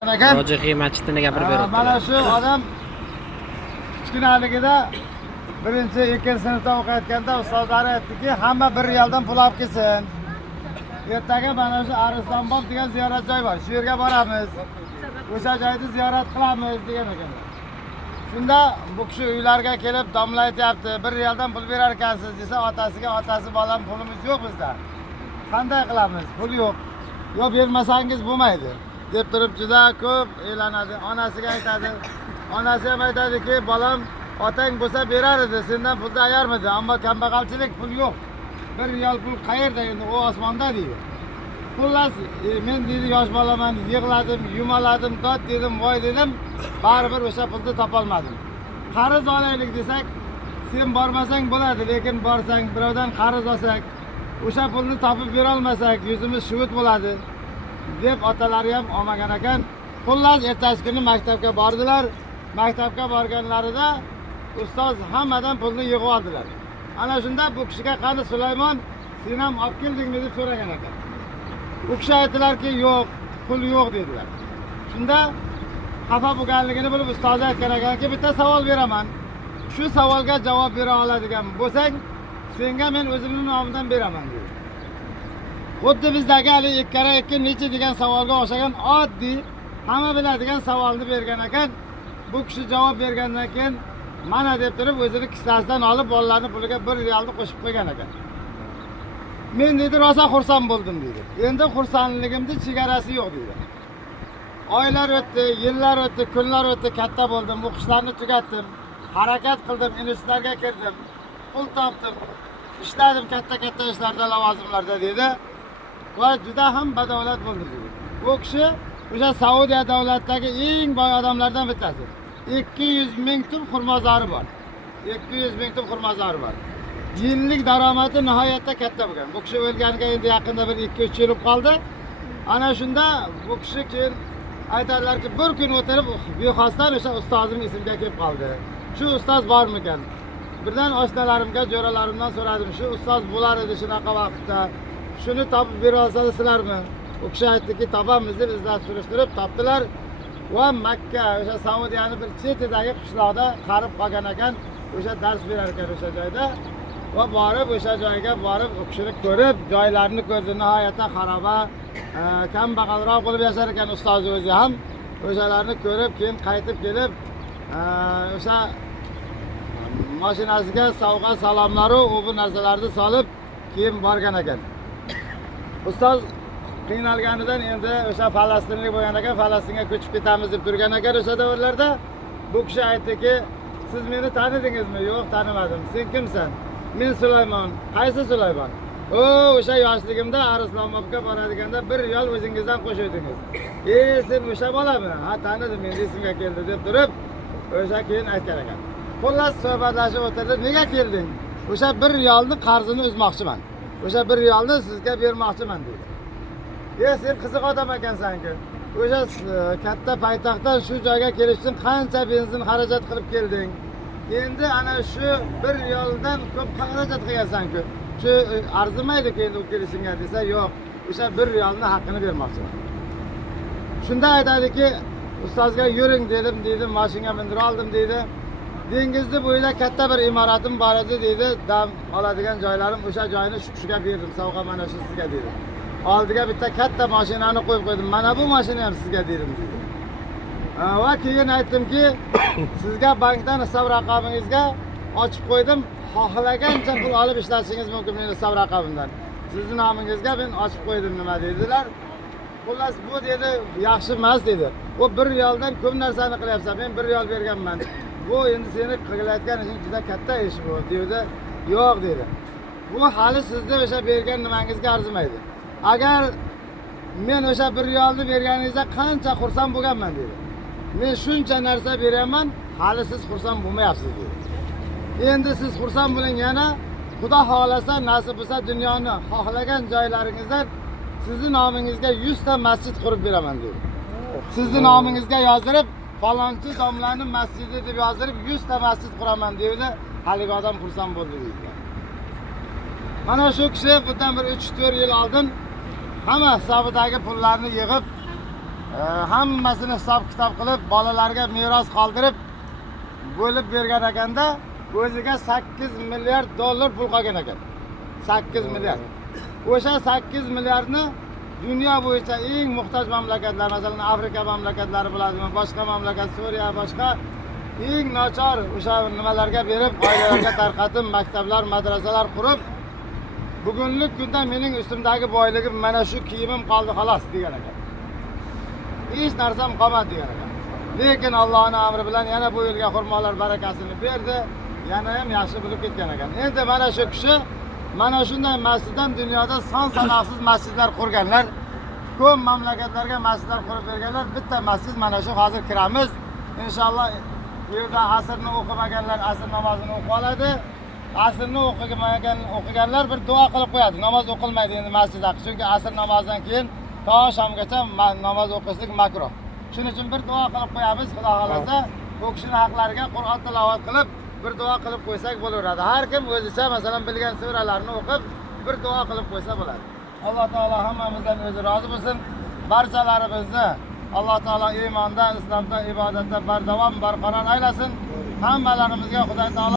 Rojixiy masjidini gapirib beryapti. Mana shu odam kichkinaligida birinchi, ikkinchi sinfda o'qiyotganda ustozlari aytdiki, hamma 1 riyaldan pul olib kelsin. Ertaga mana shu Arslonbob degan ziyorat joy bor. Shu yerga boramiz. O'sha joyni ziyorat qilamiz degan ekanlar. Shunda bu kishi uylarga kelib domla aytyapti, 1 riyaldan pul berar ekansiz desa, otasi bolam pulimiz yo'q bizda. Qanday qilamiz? Pul yo'q. Yo bermasangiz bo'lmaydi deb turib juda ko'p e'lanadi. Onasiga aytadi. Onasi ham aytadiki, bolam otang bo'lsa berar edi, sendan pulni ayarmidi, ammo kambag'alchilik pul yo'q. 1 riyal pul qayerda endi, u osmonda deydi. Xullas, men deydi yosh bolaman, yig'ladim, yumaladim, dod dedim, voy dedim, baribir o'sha pulni topolmadim. Qarz olaylik desak, sen bormasang bo'ladi, lekin borsang, birovdan qarz olsak, o'sha pulni topib bera olmasak, yuzimiz shuvut bo'ladi deb otalari ham olmagan ekan. Xullas, ertasi kuni maktabga bordilar. Maktabga borganlarida ustoz hammadan pulni yig'ib oldilar. Ana shunda bu kishiga qani Sulaymon, sen ham olib keldingmi deb so'ragan ekan. U kishi aytdilarki, yo'q, pul yo'q dedilar. Shunda xafa bo'lganligini bilib ustoz aytgan ekanki, bitta savol beraman. Shu savolga javob bera oladigan bo'lsang, senga men o'zimning nomimdan beraman dedi. Xuddi bizdagi hali 2 kara 2 necha degan savolga o'xshagan oddiy, hamma biladigan savolni bergan ekan. Bu kishi javob bergandan keyin mana deb turib o'zini kissasidan olib bolalarning puliga 1 riyalni qo'shib qo'ygan ekan. Men dedi, rosa xursand bo'ldim dedi. Endi xursandligimning chegarasi yo'q dedi. Oylar o'tdi, yillar o'tdi, kunlar o'tdi, katta bo'ldim, o'qishlarni tugatdim, harakat qildim, institutlarga kirdim, pul topdim, ishladim katta ishlarda, lavozimlarda dedi. Va juda ham badavlat bo'ldim dedi. Bu kishi o'sha Saudiya davlatidagi eng boy odamlardan bittasi. 200 ming tum xurmozori bor. 200 ming tum xurmozori bor. Yillik daromadi nihoyatda katta bo'lgan. Bu kishi o'lganiga endi yaqinda bir 2-3 yil qoldi. Ana shunda bu kishi keyin aytadilarki, bir kun o'tirib bexosdan o'sha ustozim esimga kelib qoldi. Shu ustoz bormikan? Birdan oshnalarimga, jo'ralarimdan so'radim. Shu ustoz bo'lar edi shunaqa vaqtda. Shuni topib bera olsalarsizlarmi? U kishi aytdiki, topamiz deb izlab surishtirib topdilar. Va Makka, o'sha Saudiyani bir chetidagi qishloqda qarib qolgan ekan, o'sha dars berar ekan o'sha joyda. Va borib o'sha joyga borib u kishini ko'rib, joylarini ko'rdi, nihoyatda xaroba, kambag'alroq bo'lib yashar ekan ustoz o'zi ham. O'shalarni ko'rib, keyin qaytib kelib, o'sha mashinasiga sovg'a salomlar u bu narsalarni solib keyin borgan ekan. Ustoz qiynalganidan endi o'sha falastinlik bo'lgan ekan, Falastinga ko'chib ketamiz deb turgan ekan o'sha davrlarda. Bu kishi aytdiki, siz meni tanidingizmi? Yo'q, tanimadim. Sen kimsan? Men Sulaymon. Qaysi Sulaymon? O'sha yoshligimda Arslonbobga boradiganda 1 riyal o'zingizdan qo'shuvdingiz. Sen o'sha bolami? Ha, tanidim, endi esimga keldi deb turib, o'sha keyin aytgan ekan. Xullas suhbatlashib o'tirdi. Nega kelding? O'sha 1 riyalni qarzini uzmoqchiman. O'sha 1 riyalni sizga bermoqchiman dedi. Sen qiziq odam ekansan-ku. O'sha katta poytaxtdan shu joyga kelish uchun qancha benzin xarajat qilib kelding? Endi ana shu 1 riyaldan ko'p xarajat qilgansan-ku. Shu arzimaydi-ku endi u kelishingga desa, yo'q. O'sha 1 riyalni haqqini bermoqchiman. Shunda aytadiki, ustozga yuring dedim, mashinaga mindirib oldim dedi. Dengizni bo'yida katta bir imoratim bor edi dedi. Dam oladigan joylarim, o'sha joyni shu kishiga berdim, sovg'a mana shu sizga dedi. Oldiga bitta katta mashinani qo'yib qo'ydim. Mana bu mashina ham sizga dedim dedi. Va keyin aytdimki, sizga bankdan hisob raqamingizga ochib qo'ydim. Xohlagancha pul olib ishlatishingiz mumkin meni hisob raqamimdan. Sizning nomingizga men ochib qo'ydim nima dedilar. Xullas bu dedi, yaxshi emas dedi. O 1 riyaldan ko'p narsani qilyapsan. Men 1 riyal berganman. Bu endi seni qilayotgan ishing juda katta ish bu dedi. Yo'q dedi. Bu hali sizga o'sha bergan nimangizga arzimaydi. Agar men o'sha 1 riyalni berganingizda qancha xursand bo'lganman dedi. Men shuncha narsa beraman, hali siz xursand bo'lmayapsiz dedi. Endi siz xursand bo'ling, yana Xudo xolasa nasib bo'lsa dunyoni xohlagan joylaringizdan sizning nomingizga 100 ta masjid qurib beraman dedi. Sizning nomingizga yozdirib, falonchi domlaning masjidi deb yozdirib 100 ta masjid quraman dedi. Haligi odam xursand bo'ldi dedi. Mana shu kishi bundan bir 3-4 yil oldin hamma hisobidagi pullarni yig'ib hammasini hisob kitob qilib bolalarga meros qoldirib bo'lib bergan ekanda o'ziga 8 milliard dollar pul qolgan ekan. 8 milliard. O'sha 8 milliardni dunyo bo'yicha eng muhtoj mamlakatlar, masalan Afrika mamlakatlari bo'ladimi, boshqa mamlakat Suriya, boshqa eng nochor o'sha nimalarga berib, oilalarga tarqatib, maktablar, madrasalar qurib, bugungi kunda mening ustimdagi boyligim mana shu kiyimim qoldi xolos degan ekan. Hech narsam qolmadi degan ekan. Lekin Allohning amri bilan yana bu yilga xurmolar barakasini berdi, yana ham yaxshi bo'lib ketgan ekan. Endi mana shu kishi mana shunday masjiddan dunyoda son sanoqsiz masjidlar qurganlar, ko'p mamlakatlarga masjidlar qurib berganlar. Bitta masjid mana shu hozir kiramiz. Inshaalloh bu yerda asrni o'qimaganlar asr namozini o'qib oladi. Asrni o'qiganlar bir duo qilib qo'yadi. Namoz o'qilmaydi endi masjidda, chunki asr namozidan keyin to shomgacha namoz o'qishlik makruh. Shuning uchun bir duo qilib qo'yamiz. Xudo xolasa, bu kishining haqlariga Qur'on tilovat qilib bir duo qilib qo'ysak bo'laveradi. Har kim o'zicha masalan bilgan suralarni o'qib bir duo qilib qo'ysa bo'ladi. Alloh taolo hammamizdan o'zi rozi bo'lsin. Barchalarimizni Alloh taolo iymonda, islomda, ibodatda bardavom barqaror aylasin. Hammalarimizga Xudo taolo